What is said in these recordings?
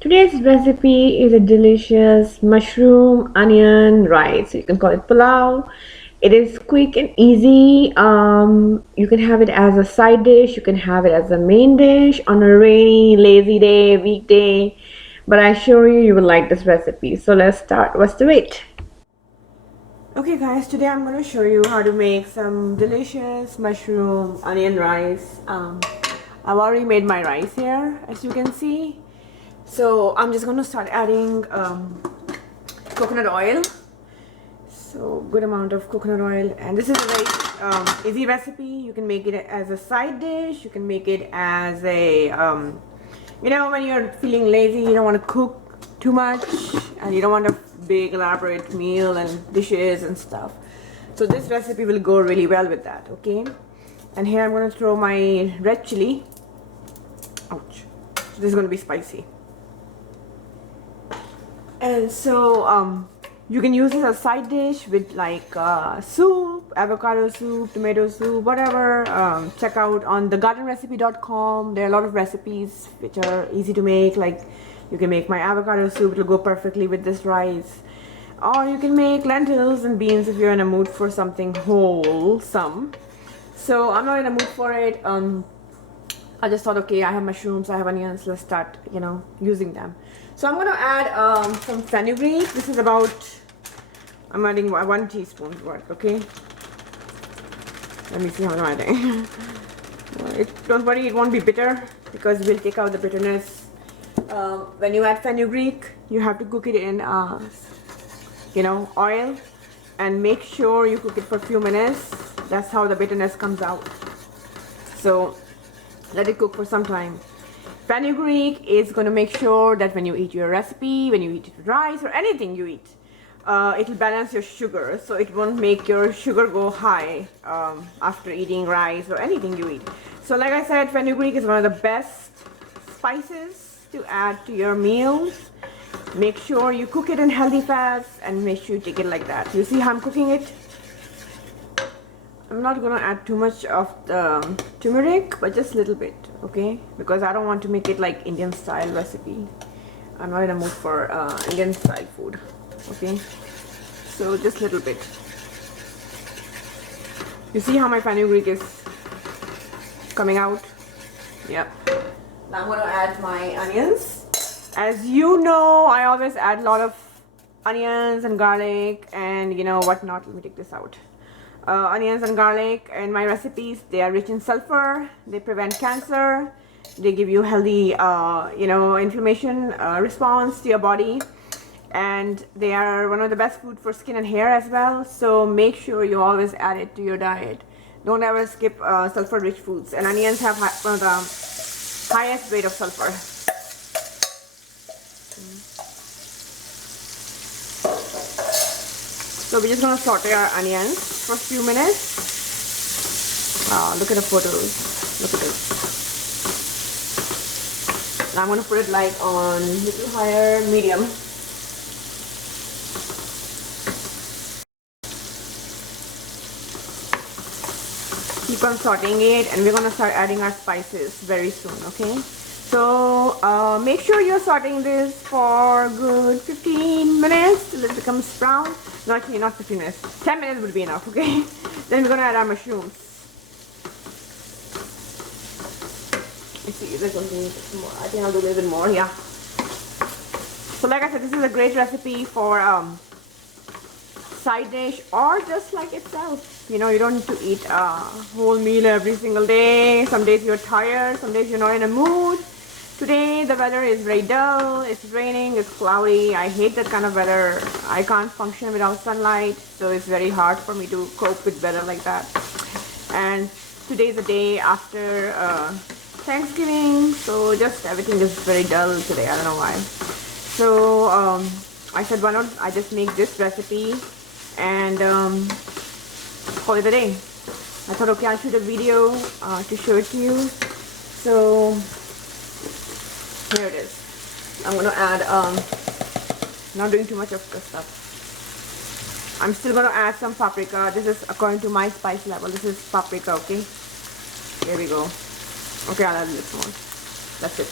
Today's recipe is a delicious mushroom onion rice. You can call it pulao. It is quick and easy. You can have it as a side dish. You can have it as a main dish on a rainy, lazy day, weekday. But I assure you, you will like this recipe. So let's start. What's the wait? Okay guys, today I'm going to show you how to make some delicious mushroom onion rice. I've already made my rice here, as you can see. So I'm just going to start adding coconut oil. So good amount of coconut oil, and this is a very easy recipe. You can make it as a side dish. You can make it as a when you're feeling lazy, you don't want to cook too much, and you don't want a big elaborate meal and dishes and stuff. So this recipe will go really well with that. Okay, and here I'm going to throw my red chili. Ouch! So this is going to be spicy. And so you can use this as a side dish with like soup, avocado soup, tomato soup, whatever. Check out on thegardenrecipe.com. There are a lot of recipes which are easy to make. Like you can make my avocado soup, it'll go perfectly with this rice. Or you can make lentils and beans if you're in a mood for something wholesome. So I'm not in a mood for it. I just thought, okay, I have mushrooms, I have onions, let's start, using them. So I'm going to add some fenugreek. This is about, I'm adding 1 teaspoon worth, okay? Let me see how I'm adding. Don't worry, it won't be bitter because we'll take out the bitterness. When you add fenugreek, you have to cook it in, oil, and make sure you cook it for a few minutes. That's how the bitterness comes out. So let it cook for some time. Fenugreek is going to make sure that when you eat your recipe, when you eat it with rice or anything you eat, it will balance your sugar, so it won't make your sugar go high after eating rice or anything you eat. So like I said, fenugreek is one of the best spices to add to your meals. Make sure you cook it in healthy fats and make sure you take it like that. You see how I'm cooking it? I'm not going to add too much of the turmeric, but just a little bit, okay? Because I don't want to make it like Indian style recipe. I'm not in a mood for Indian style food, okay? So just a little bit. You see how my fenugreek is coming out? Yep. Now I'm going to add my onions. As you know, I always add a lot of onions and garlic and whatnot. Let me take this out. Onions and garlic in my recipes. They are rich in sulfur. They prevent cancer. They give you healthy inflammation response to your body, and they are one of the best food for skin and hair as well. So make sure you always add it to your diet. Don't ever skip sulfur rich foods, and onions have one of the highest rate of sulfur. So we're just going to saute our onions for a few minutes. Look at the photos. Look at this. Now I'm going to put it like on a little higher, medium. Keep on sauteing it, and we're going to start adding our spices very soon, okay? So make sure you're sauteing this for a good 15 minutes till it becomes brown. No, actually not 15 minutes. 10 minutes would be enough, okay? Then we're going to add our mushrooms. Let's see, there's going to be more. I think I'll do a little bit more, yeah. So like I said, this is a great recipe for side dish or just like itself. You don't need to eat a whole meal every single day. Some days you're tired, some days you're not in a mood. Today the weather is very dull, it's raining, it's cloudy. I hate that kind of weather. I can't function without sunlight, so it's very hard for me to cope with weather like that. And today's the day after Thanksgiving, so just everything is very dull today. I don't know why. So I said, why not I just make this recipe and call it a day. I thought, okay, I'll shoot a video to show it to you. So here it is. I'm going to add, not doing too much of the stuff. I'm still going to add some paprika. This is according to my spice level. This is paprika, okay? Here we go. Okay, I'll add this one. That's it.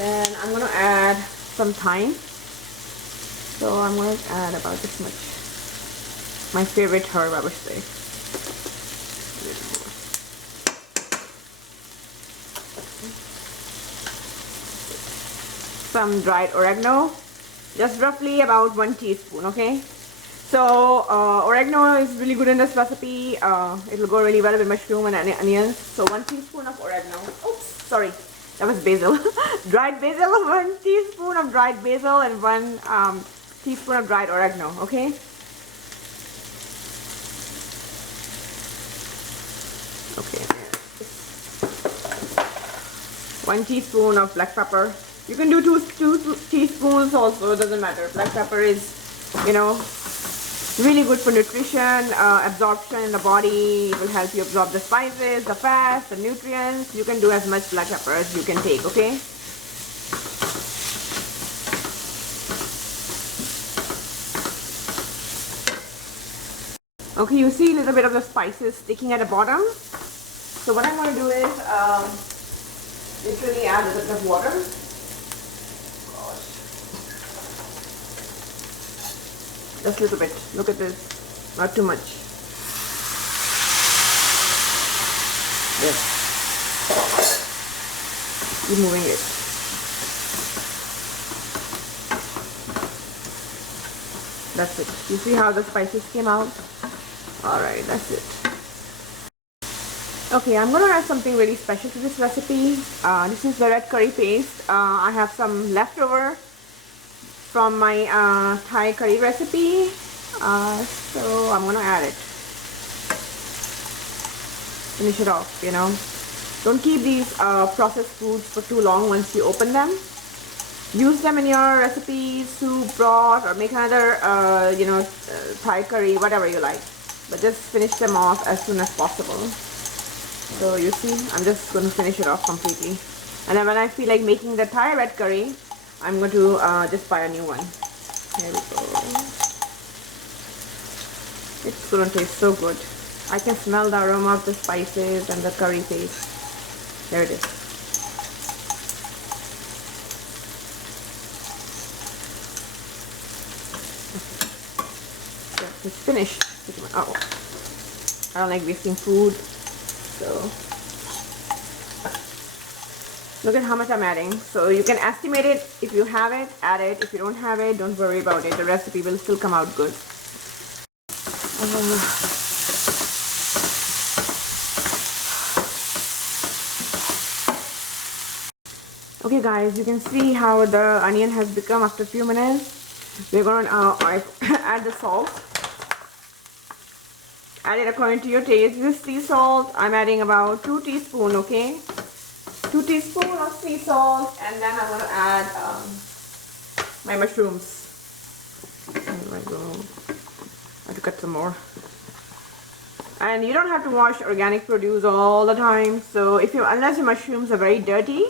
Then I'm gonna add some thyme. So I'm gonna add about this much. My favorite herb, I would say. Some dried oregano, just roughly about 1 teaspoon, okay? So oregano is really good in this recipe. It'll go really well with mushroom and onions. So 1 teaspoon of oregano. Oops, sorry, that was basil. Dried basil, 1 teaspoon of dried basil and 1 teaspoon of dried oregano, okay? Okay, 1 teaspoon of black pepper. You can do two teaspoons also, it doesn't matter. Black pepper is, you know, really good for nutrition, absorption in the body. It will help you absorb the spices, the fats, the nutrients. You can do as much black pepper as you can take, okay? Okay, you see a little bit of the spices sticking at the bottom. So what I'm going to do is literally add a little bit of water. Just a little bit. Look at this. Not too much. Yes. Keep moving it. That's it. You see how the spices came out? Alright, that's it. Okay, I'm going to add something really special to this recipe. This is the red curry paste. I have some leftover from my Thai curry recipe, so I'm gonna add it. Finish it off, you know. Don't keep these processed foods for too long once you open them. Use them in your recipes, soup, broth, or make another, you know, Thai curry, whatever you like. But just finish them off as soon as possible. So you see, I'm just gonna finish it off completely. And then when I feel like making the Thai red curry, I'm going to just buy a new one. Here we go. It's going to taste so good. I can smell the aroma of the spices and the curry paste. There it is. Okay. It's finished. Oh, I don't like wasting food. So look at how much I'm adding. So you can estimate it. If you have it, add it. If you don't have it, don't worry about it. The recipe will still come out good. Okay guys, you can see how the onion has become after a few minutes. We're going to add the salt. Add it according to your taste. This is sea salt. I'm adding about 2 teaspoons, okay? 2 teaspoons of sea salt, and then I'm going to add my mushrooms. There I go. I have to cut some more. And you don't have to wash organic produce all the time. So unless your mushrooms are very dirty,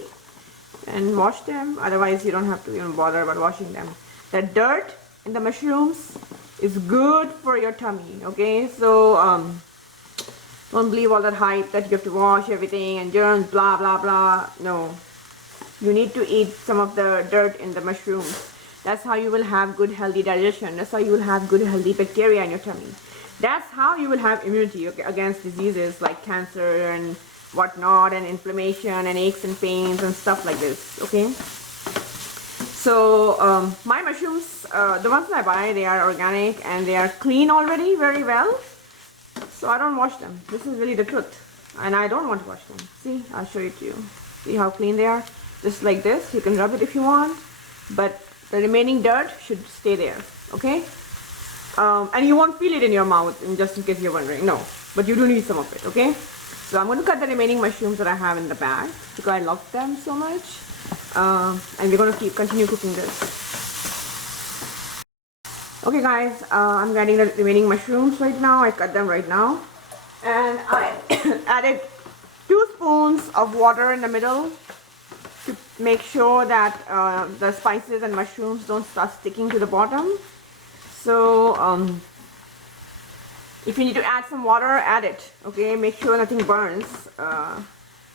and wash them. Otherwise, you don't have to even bother about washing them. The dirt in the mushrooms is good for your tummy. Okay, so don't believe all that hype that you have to wash everything and germs, blah, blah, blah. No. You need to eat some of the dirt in the mushrooms. That's how you will have good, healthy digestion. That's how you will have good, healthy bacteria in your tummy. That's how you will have immunity against diseases like cancer and whatnot, and inflammation and aches and pains and stuff like this. Okay. So my mushrooms, the ones that I buy, they are organic and they are clean already very well. So I don't wash them. This is really the truth. And I don't want to wash them. See, I'll show it to you. See how clean they are? Just like this. You can rub it if you want. But the remaining dirt should stay there. Okay? And you won't feel it in your mouth, just in case you're wondering. No. But you do need some of it. Okay? So I'm going to cut the remaining mushrooms that I have in the bag because I love them so much. And we're going to continue cooking this. Okay guys, I'm getting the remaining mushrooms right now. I cut them right now. And I added 2 spoons of water in the middle to make sure that the spices and mushrooms don't start sticking to the bottom. So if you need to add some water, add it. Okay, make sure nothing burns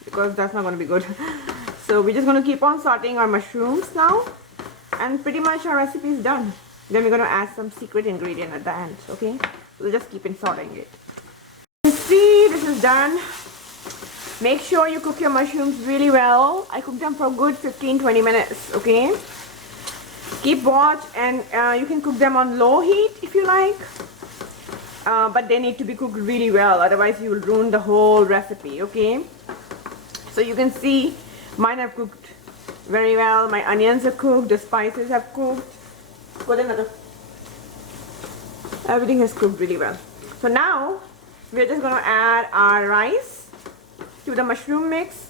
because that's not going to be good. So we're just going to keep on sauteing our mushrooms now, and pretty much our recipe is done. Then we're going to add some secret ingredient at the end. Okay, we'll just keep on sauteing it. See, this is done. Make sure you cook your mushrooms really well. I cook them for a good 15-20 minutes. Okay, keep watch, and you can cook them on low heat if you like, but they need to be cooked really well, otherwise you will ruin the whole recipe. Okay, so you can see mine have cooked very well. My onions are cooked, the spices have cooked. Put another. Everything has cooked really well. So now we're just going to add our rice to the mushroom mix,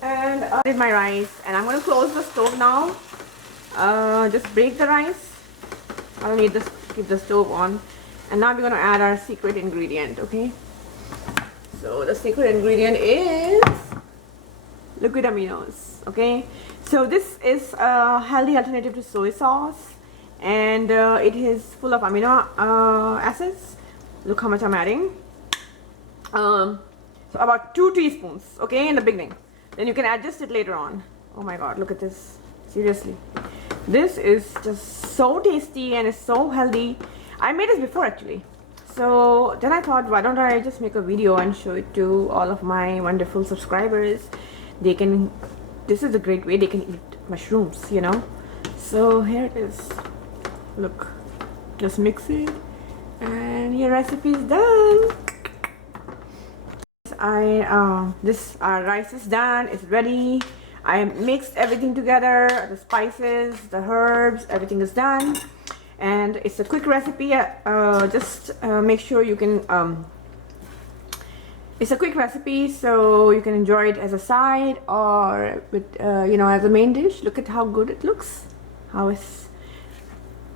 and I did my rice, and I'm going to close the stove now. Just break the rice. I don't need to keep the stove on. And now we're going to add our secret ingredient. Okay, so the secret ingredient is liquid aminos. Okay, so this is a healthy alternative to soy sauce, and it is full of amino acids. Look how much I'm adding. So about 2 teaspoons, okay, in the beginning. Then you can adjust it later on. Oh my god, look at this. Seriously, this is just so tasty and it's so healthy. I made this before actually. So then I thought, why don't I just make a video and show it to all of my wonderful subscribers. They can, this is a great way they can eat mushrooms, you know. So here it is. Look, just mix it and your recipe is done. Our rice is done, it's ready. I mixed everything together, the spices, the herbs, everything is done, and it's a quick recipe. Just make sure you can it's a quick recipe, so you can enjoy it as a side or with you know, as a main dish. Look at how good it looks, how it's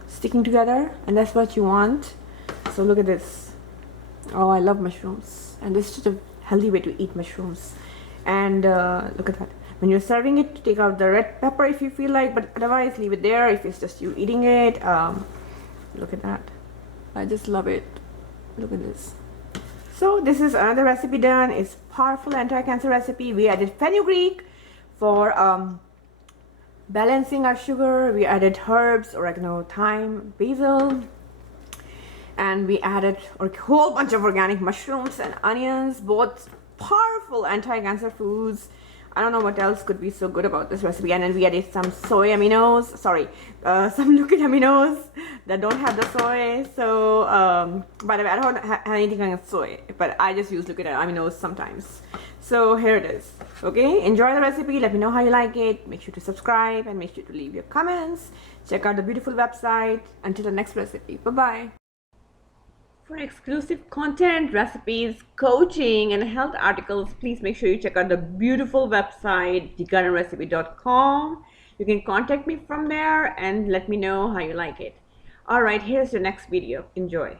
sticking together, and that's what you want. So look at this. Oh, I love mushrooms, and this is a healthy way to eat mushrooms. And look at that. When you're serving it, take out the red pepper if you feel like, but otherwise leave it there if it's just you eating it. Look at that. I just love it. Look at this. So this is another recipe done. It's powerful anti-cancer recipe. We added fenugreek for balancing our sugar. We added herbs, oregano, thyme, basil, and we added a whole bunch of organic mushrooms and onions, both powerful anti-cancer foods. I don't know what else could be so good about this recipe. And then we added some soy aminos, some liquid aminos that don't have the soy. So by the way, I don't have anything against soy, but I just use liquid aminos sometimes. So here it is. Okay, enjoy the recipe. Let me know how you like it. Make sure to subscribe and make sure to leave your comments. Check out the beautiful website. Until the next recipe, bye bye. For exclusive content, recipes, coaching, and health articles, please make sure you check out the beautiful website, thegardenrecipe.com. You can contact me from there and let me know how you like it. Alright, here's the next video. Enjoy.